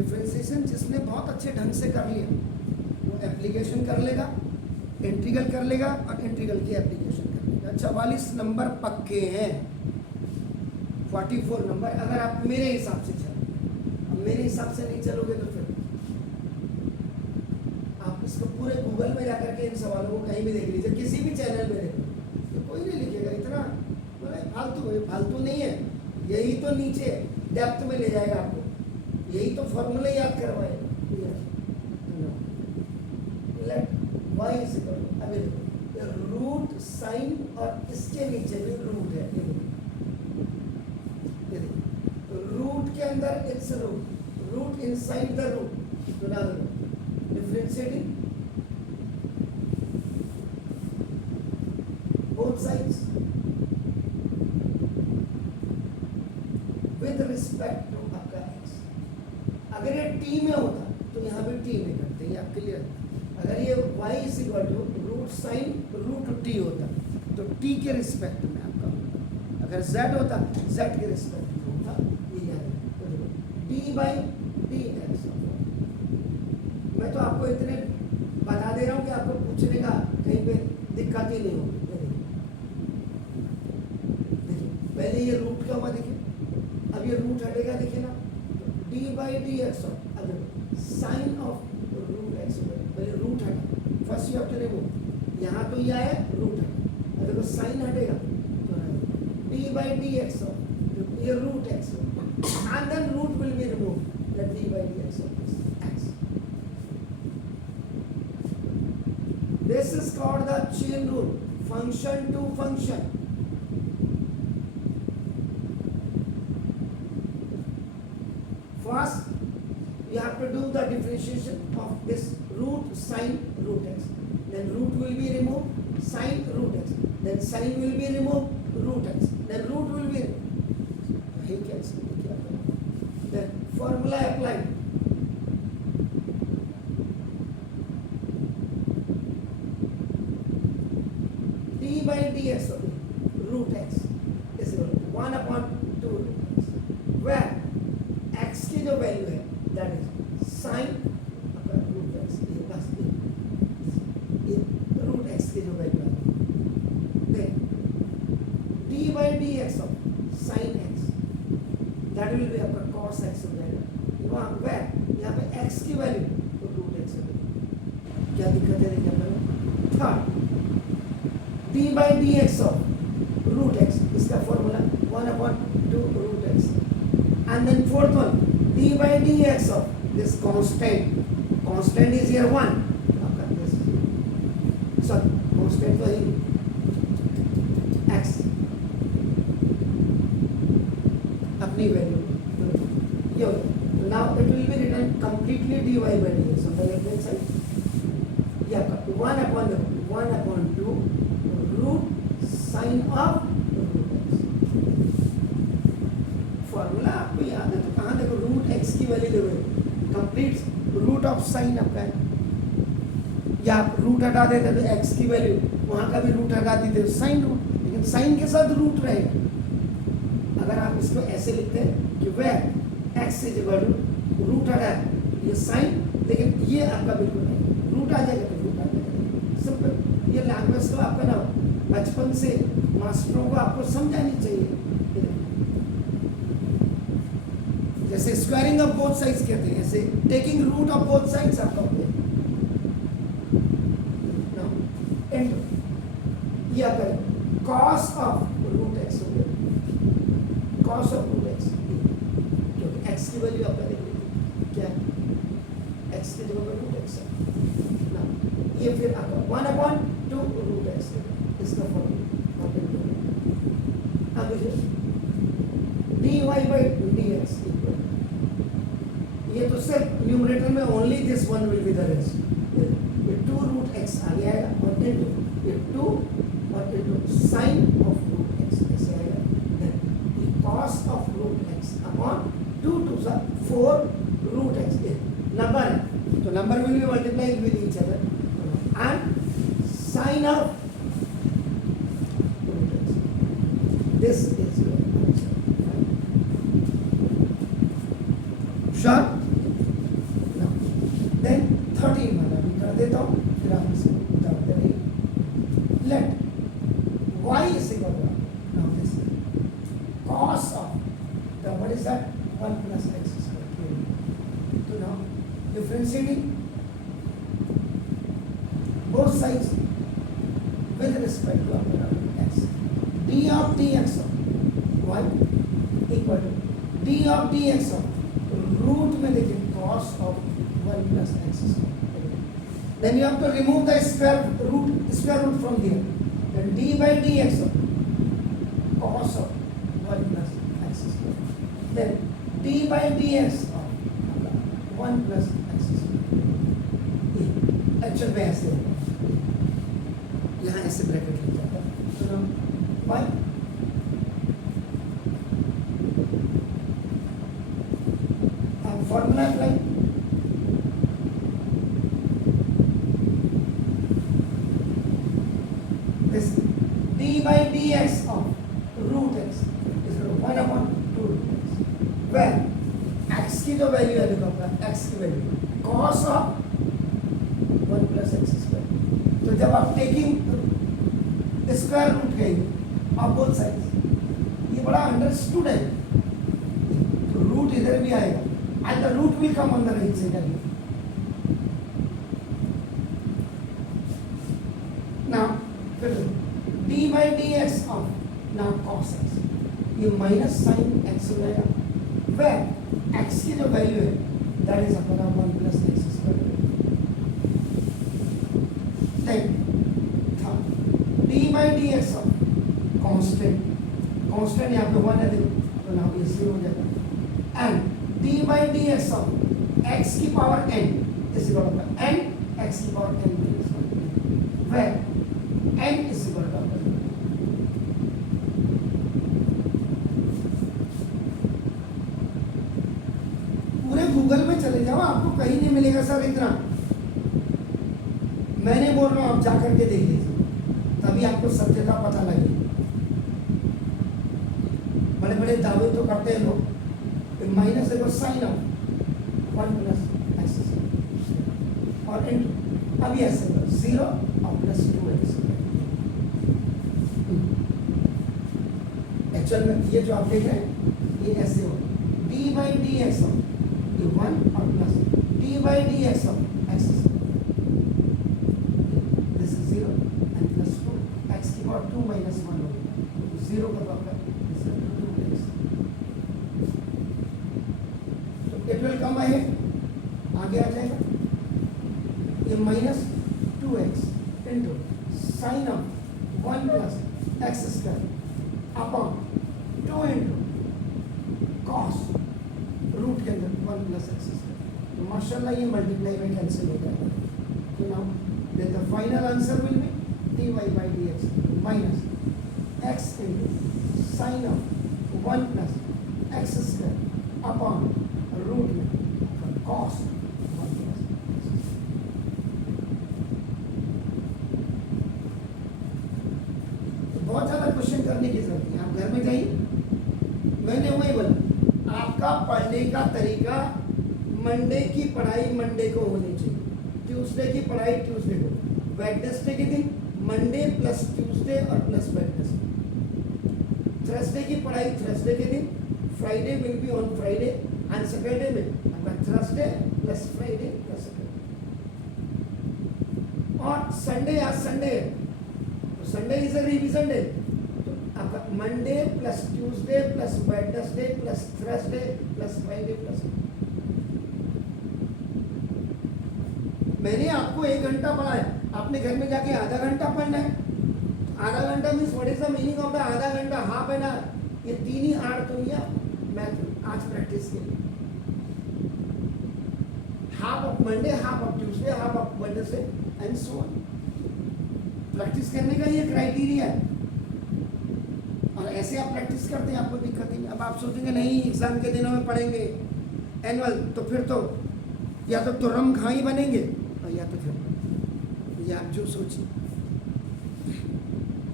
Differentiation जिसने बहुत अच्छे ढंग से कर लिया वो एप्लीकेशन कर लेगा, इंटीग्रल कर लेगा और इंटीग्रल की एप्लीकेशन कर लेगा। 44 नंबर पक्के हैं, 44 नंबर अगर आप मेरे हिसाब से चलो। अब मेरे हिसाब से नहीं चलोगे तो फिर आप इसको पूरे गूगल में जाकर के इन सवालों को कहीं भी देख लीजिए, किसी भी चैनल में देख लीजिए, तो कोई नहीं लिखेगा इतना फालतू नहीं है। यही तो नीचे डेप्थ में ले जाएगा आपको, यही तो फॉर्मूला याद करवाएगा। Let y is equal to, अभी देखो रूट साइन और इसके नीचे भी रूट है, ये देखो रूट के अंदर it's root inside the root. तो ना differentiating both sides with respect to आपका x। अगर ये t में होता तो यहाँ पे t में करते हैं, आप क्लियर। अगर ये y is equal to root sine root t होता तो t के रिस्पेक्ट में आपका होता। अगर z होता z के रिस्पेक्ट में होता, ये d बाई डी एक्स। मैं तो आपको इतने बता दे रहा हूँ कि आपको पूछने का कहीं पे दिक्कत ही नहीं होगी। देखिए पहले ये रूट क्या हुआ, देखिए अब ये रूट हटेगा, देखिए ना d बाई डी एक्स। अब साइन ऑफ रूट एक्स, पहले रूट हटा, first you have to remove, यहाँ तो ये आया रूट हटा, अब देखो साइन हटेगा तो d बाई डी एक्स, ये root x and then root will be remove, that d by D x of x। This is called the chain rule, function to function. First, you have to do the differentiation of this root sine root x. Then root will be removed, sine root x. Then sine will be removed, root x. Then root will be. He can see. Then formula applied. d by dx of root x is equal to 1 upon 2 root x. Where x की जो value है that is sine root x, ये बस ये root x की जो value है, then d by D x of sine x that will be आपका कॉस एक्स हो जाएगा। वहाँ वैर यहाँ पे x की वैल्यू तो रूट एक्स हो जाएगी। क्या दिक्कत है देखिए अपने third d by D x of root X, इसका formula 1 upon 2 root X. And then fourth one, d by dx of this constant is here 1. आपका this, sorry, constant तो है x अपनी वैल्यू ये। Now it will be written completely dy by dx on the left hand side। ये आपका 1 upon 2 root sine of formula आपको याद है तो कहाँ देखो रूट एक्स की वैल्यू देखो कंप्लीट रूट ऑफ साइन आपका है, या आप रूट हटा देते तो एक्स की वैल्यू वहाँ का भी रूट हटा देते तो साइन रूट, लेकिन साइन के साथ रूट रहेगा। अगर आप इसको ऐसे लिखते हैं कि वह x is equal to root हटा ये साइन, लेकिन ये आपका बिल्कुल नहीं, रूट आ जाएगा तो रूट आ जाएगा, सिंपल। ये लैंग्वेज तो आपका ना बचपन से मास्टरों को आपको समझानी चाहिए। जैसे स्क्वायरिंग ऑफ बोथ साइड्स कहते हैं, ऐसे taking root of both sides आपका होता है। ये आपका कॉस ऑफ रूट एक्स हो गया, कॉस ऑफ रूट एक्स, क्योंकि एक्स की वैल्यू आपका देख लीजिए क्या है, एक्स की जगह पर रूट एक्स है। ये फिर आपका 1 upon 2 रूट एक्स है, इसका फॉर्मूला अब dy by dx इक्वल, ये तो सिर्फ न्यूमरेटर में only this one will be the rest. ये 2 रूट एक्स आ गया और इनटू ये 2 और into sine of root x ऐसे आएगा, then cos of root x upon 2 to 4 root x. Number है तो number will be multiplying with each other and sine of root x, this is sure. 13 वाला भी कर देता हूँ, फिर आप इसको उतारते रहिए। Let y is equal to now this cos of the what is that 1 plus x square. So now differentiating both sides with respect to x, d of dx of y equal to d of dx of root में देखिए cos of 1 plus x square. Then you have to remove the square root from here. Then d by dx of cos of 1 plus x square. Then d by dx of 1 plus x square. Actual में ऐसे होगा, यहाँ ऐसे bracket लग जाता है, तो ना y अब formula apply, this d by dx of root x is 1 upon 2 root x, where x की जो वैल्यू है देखो अपना x की वैल्यू cos of 1 plus x square. तो जब आप टेकिंग स्क्वायर रूट कहेंगे ऑफ बोथ साइड्स, ये बड़ा अंडरस्टूड है, तो रूट इधर भी आएगा and the root will come on the right side again. Now फिर d by dx of now cos x, ये माइनस साइन x हो जाएगा, where x की जो वैल्यू है दैट इज अपना 1 plus x square. Then d by dx of constant यहाँ पे 1 है देखो, तो now ये 0 हो जाएगा, and d by dx of x की पावर n इस इक्वल टू n x की power n minus 1, where n इस इक्वल टू पूरे गूगल में चले जाओ, आपको कहीं नहीं मिलेगा सर इतना, मैंने बोल रहा हूँ आप जाकर के देख लीजिए, तभी आपको सत्यता पता लगेगी. बड़े बड़े दावे तो करते हैं लोग, माइनस देखो साइन ऑफ 1 प्लस एक्स और इनटू, अभी ऐसे 0 और प्लस 2x. एक्चुअल में ये जो आप देख रहे हैं ये ऐसे हो d by dx ऑफ ये 1 और plus d by dx of x, this is 0 and plus 2 x की पावर 2 minus 1 होगा, 0 का पावर this is 2x, तो it will come ahead, आगे आ जाएगा ये minus 2x into sine of 1 plus x square upon 2 into cos root के अंदर 1 प्लस एक्स स्क्वायर. तो माशाल्लाह ये मल्टीप्लाई में कैंसिल हो जाएगा. तो now then the final answer will be dy by dx minus x into sin of 1 plus x square upon root में cos 1 plus x. तो बहुत ज़्यादा क्वेश्चन करने की जरूरत नहीं, आप घर में जाइए, मैंने वही बोला आपका पढ़ने का तरीका मंडे की पढ़ाई मंडे को होनी चाहिए, ट्यूसडे की पढ़ाई ट्यूसडे को, वेडनेसडे के दिन मंडे प्लस ट्यूसडे और प्लस वेडनेसडे, थर्सडे की पढ़ाई थर्सडे के दिन, Friday will be on Friday and Saturday में आपका Thursday plus Friday plus Saturday, और संडे आज संडे है तो Sunday is a revision day, तो आपका Monday plus Tuesday plus Wednesday plus Thursday plus Friday plus. मैंने आपको 1 घंटा पढ़ाया, आपने घर में जाके आधा घंटा पढ़ना है. आधा घंटा means what is the meaning of the आधा घंटा, हाफ एन आवर, ये 3 ही आवर तो लिया मैथ आज प्रैक्टिस के लिए. Half of Monday, half of Tuesday, half of Wednesday and so on. Practice करने का ये क्राइटेरिया है, और ऐसे आप प्रैक्टिस करते हैं आपको दिक्कत नहीं. अब आप सोचेंगे नहीं एग्जाम के दिनों में पढ़ेंगे एनुअल, तो फिर तो या तो तुरम खाई बनेंगे या तो फिर या आप जो सोचिए.